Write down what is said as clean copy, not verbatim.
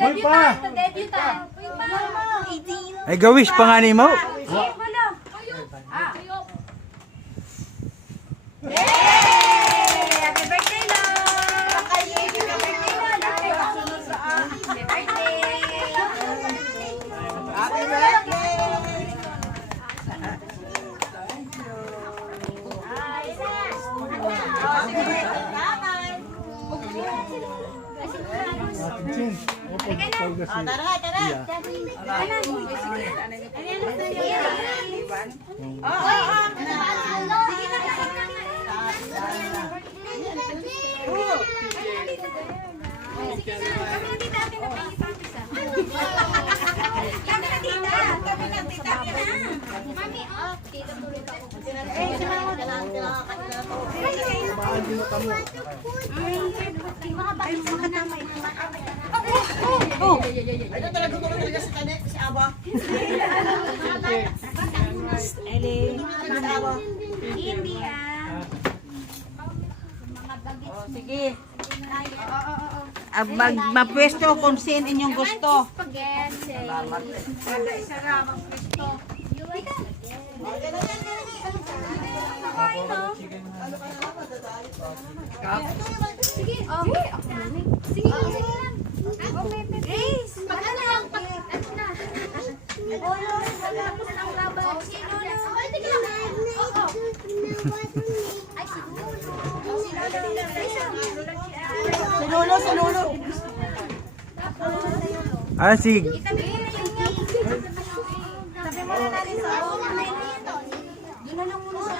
Debut ta. Debut ta. 18. Ay gawish pa nga ni mo. Happy birthday, Lord! Happy birthday, Lord! Happy birthday! Happy birthday! Tara, tara. Ano talaga ko talaga si Tane, si Aba? Hindi Sige. Mapwesto kung sin inyong gusto. Spaghetti. Sige, okay. Sige lang, sige lang. Grace, mag-ano lang, ano na. Tapos na ang laban. Sino na? Sige lang. Oo. Ay, siguro. Si Lolo, si Lolo. Ah, sige. Itabi mo na yung cake. Sabi mo na natin sa doon na lang muna sa